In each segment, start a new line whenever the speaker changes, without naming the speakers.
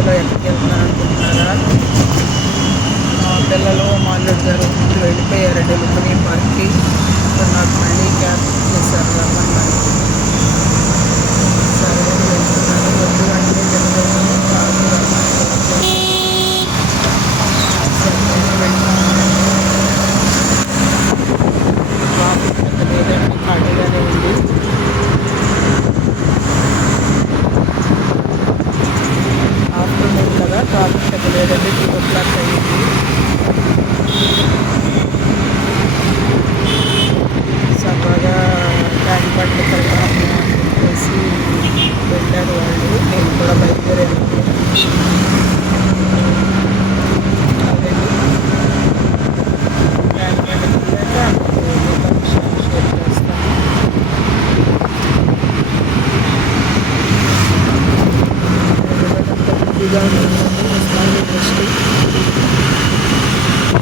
వీడియోలో ఎక్కడికి వెళ్తున్నాను అనుకుంటున్నారా పిల్లలు మా అల్లుడు గారు ముగ్గురు వెళ్ళిపోయారండి లుంబిని పార్క్కి. నాకు మళ్ళీ క్యాబ్ చేశారు రమ్మన్నారు. యూనివర్సిటీ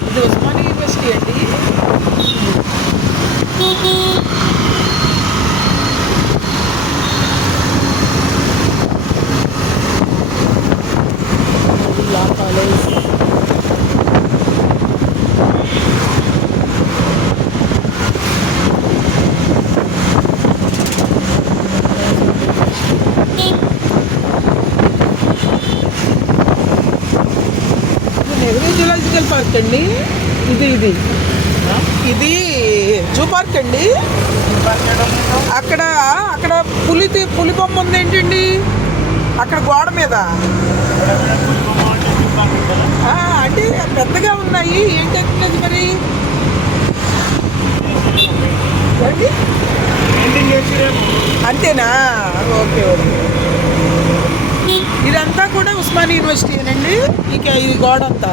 ఇది ఉస్మాన్ యూనివర్సిటీ అండి లా కాలేజ్ ఇది నెహ్రూ జులాజికల్ పార్క్ అండి? ఇది ఇది. ఇది జూ పార్క్ అండి అక్కడ అక్కడ పులి పులి బొమ్మ ఉంది ఏంటండి అక్కడ గోడ మీద. అంటే పెద్దగా ఉన్నాయి. ఏంటంటే మరి? అంతేనా? Okay okay. ఇదంతా కూడా ఉస్మాన్ యూనివర్సిటీనండి ఇక ఈ గోడ అంతా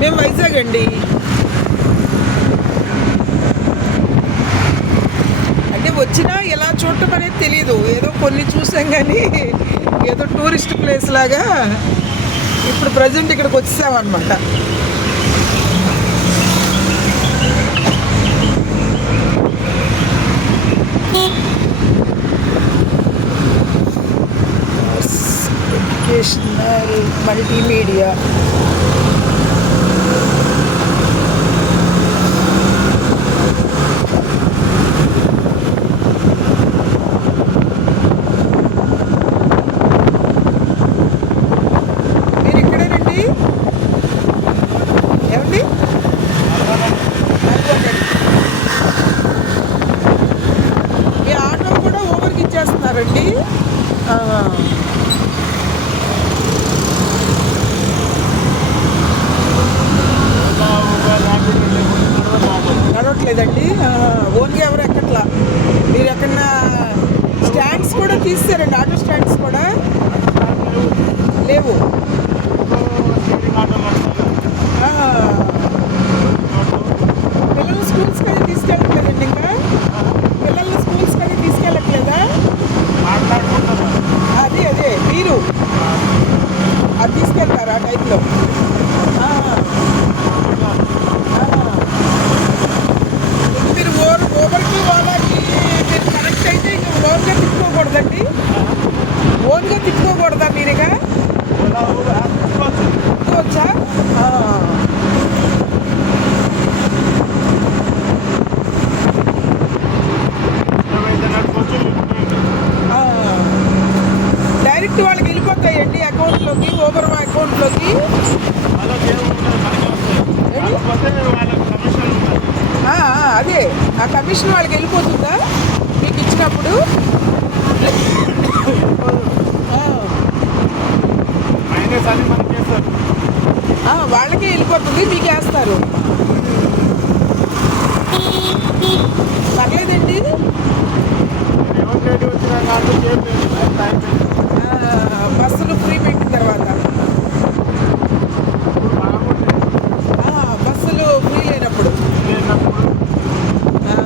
మేము వైజాగ్ అండి అంటే వచ్చినా ఎలా చూడటం అనేది తెలియదు ఏదో కొన్ని చూసాం కానీ ఏదో టూరిస్ట్ ప్లేస్ లాగా ఇప్పుడు ప్రజెంట్ ఇక్కడికి వచ్చేసామన్నమాట. ఎడ్యుకేషనల్ మల్టీమీడియా మీరు ఇక్కడేనండి ఏమండి నల్గొండండి. ఈ ఆటో కూడా ఓవర్కి ఇచ్చేస్తున్నారండి ఆ. నడవట్లేదండి ఓన్గా ఎవరు ఎక్కట్లా. మీరు ఎక్కడన్నా స్టాండ్స్ కూడా తీస్తారండి. ఆటో స్టాండ్స్ కూడా. లేవు. పిల్లలు స్కూల్స్కి తీసుకెళ్ళట్లేదండి ఇంకా? వాళ్ళకే వెళ్ళిపోతుంది మీకు వేస్తారు. పర్లేదండి బస్సులు ఫ్రీ పెట్టిన తర్వాత ఆ, బస్సులు ఫ్రీ లేనప్పుడు
ఆ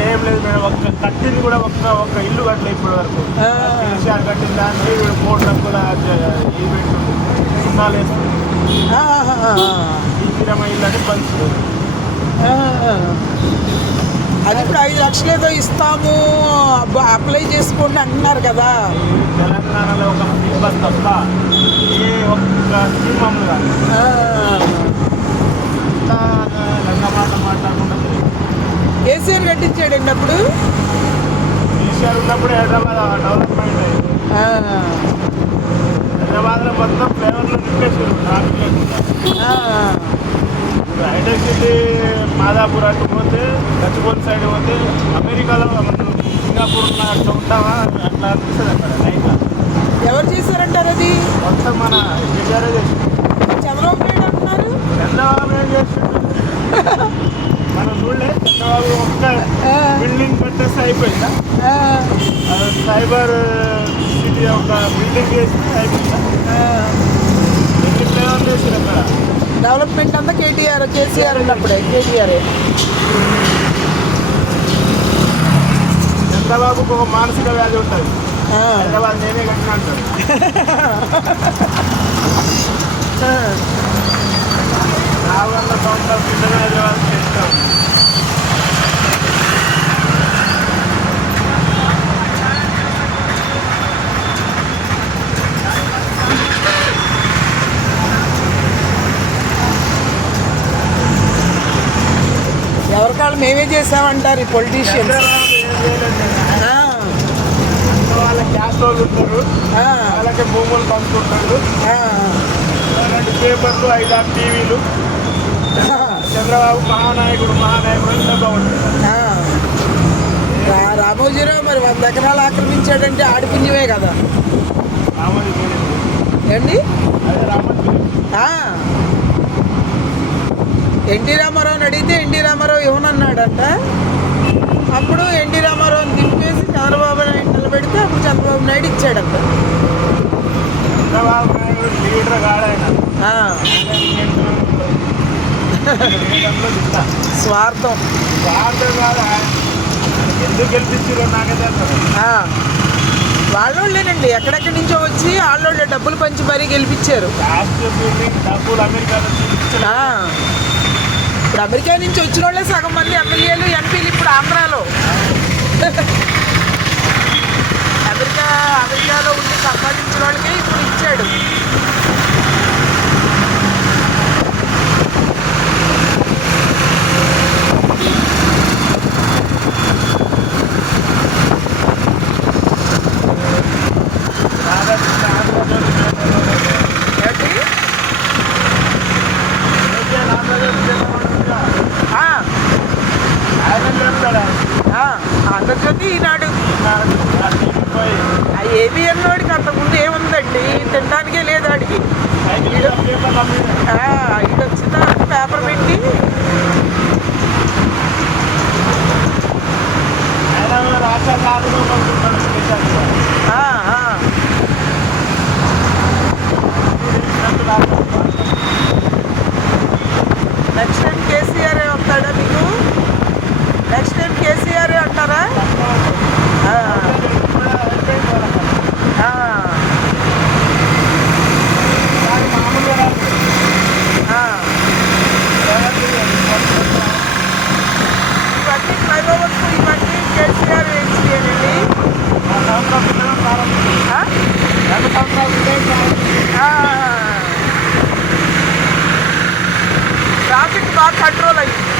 ఏం లేదు మేడం ఒక్క కట్టింది కూడా ఒక్క ఒక్క ఇల్లు కట్టలేదు ఇప్పటి వరకు
ఆ.
కేసీఆర్ కట్టిన దానికి కోట్లకు కూడా ఈ పెట్టుకుంటుంది సున్నాలు వేస్తుంది.
అది ఇప్పుడు ఐదు లక్షలు ఏదో ఇస్తాము అప్లై చేసుకోండి అంటున్నారు కదా.
తెలంగాణలో ఒక ఫ్రీ బస్ తప్ప ఏ ఒక్క స్కీమ్ అమలు కాదు.
ఆ.
అంతా రంగ మాట మాట్లాడకుండా
కేసీఆర్ కట్టించాడండి అప్పుడు?
కేసీఆర్ ఉన్నప్పుడు హైదరాబాద్ డెవలప్మెంట్ మొత్తం ఫ్లేవర్లు నింపేసారు
ఆ.
ఇప్పుడు హైటెక్ సిటీ మాదాపూర్ అటు పోతే గచ్చిబౌలి సైడ్ పోతే అమెరికాలో మనం సింగపూర్ అట్లా ఉంటావా అట్లా అనిపిస్తుంది అక్కడ లైన్
ఎవరు చేశారంటారు అది?
మొత్తం మన కేసీఆర్ చేసి
చంద్రబాబు నాయుడు అంటున్నారు?
చంద్రబాబు ఏం చేసిండు. మనం చూడలే చంద్రబాబు ఒక్క. బిల్డింగ్ కట్టేస్తే అయిపోయిందా? సైబర్ సిటీ ఒక బిల్డింగ్
డెవలప్మెంట్ అంతా కేటీఆర్ కేసీఆర్ ఉన్నప్పుడే కేటీఆర్.
చంద్రబాబుకు ఒక మానసిక వ్యాధి ఉంటుంది. హైదరాబాద్ నేనే కట్టిన నాలుగు వందల సంవత్సరాల కిందనే హైదరాబాద్ చేస్తాం
మేమే చేసామంటారు ఈ పొలిటీషియన్స్
వాళ్ళ క్యాస్ట్ వాళ్ళు ఉంటారు. వాళ్ళకి భూములు పంచుకుంటారు. రెండు పేపర్లు ఐదు ఆరు టీవీలు. చంద్రబాబు మహానాయకుడు మహానాయకుడు
రామోజీరావు మరి వంద ఎకరాలు ఆక్రమించాడంటే ఆడిపుణ్యమే కదా.
రామోజీ గురించి
ఏండి
అదే రామోజీ
ఆ. ఎన్టీ రామారావుని అడిగితే ఎన్టీ రామారావు ఇవ్వనన్నాడంట. అప్పుడు ఎన్టీ రామారావుని దింపేసి చంద్రబాబు నాయుడు నిలబెడితే అప్పుడు చంద్రబాబు నాయుడు ఇచ్చాడంట.
చంద్రబాబు నాయుడు లీడర్ కాడాయన
స్వార్థం.
వార్త కాదా ఎందుకు గెలిపించారో నాకైతే.
వాళ్ళోళ్ళేనండి. ఎక్కడెక్కడి నుంచో వచ్చి వాళ్ళోళ్ళే డబ్బులు పంచి మరీ గెలిపించారు.
డబ్బులు అమెరికా నుంచి.
ఇప్పుడు అమెరికా నుంచి వచ్చిన వాళ్ళే సగం మంది ఎమ్మెల్యేలు ఎంపీలు ఇప్పుడు ఆంధ్రాలో. అమెరికా అమెరికాలో ఉండి సంపాదించిన వాళ్ళకే ఇప్పుడు ఇచ్చాడు. ఆ ఏబిఎన్ వాడికి అంతకుముందు ఏముందండి? తినడానికే లేదు ఆడికి. ఇది వచ్చిన పేపర్ పెట్టి
రాష్ట్ర
बात पेट्रोल आई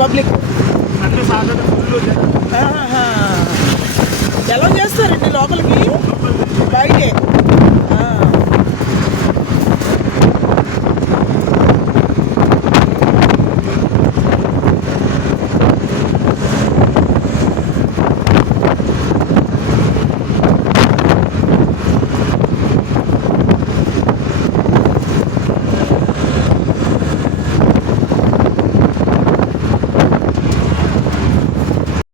పబ్లిక్. ఎలా చేస్తారండి లోపలికి? బయటే.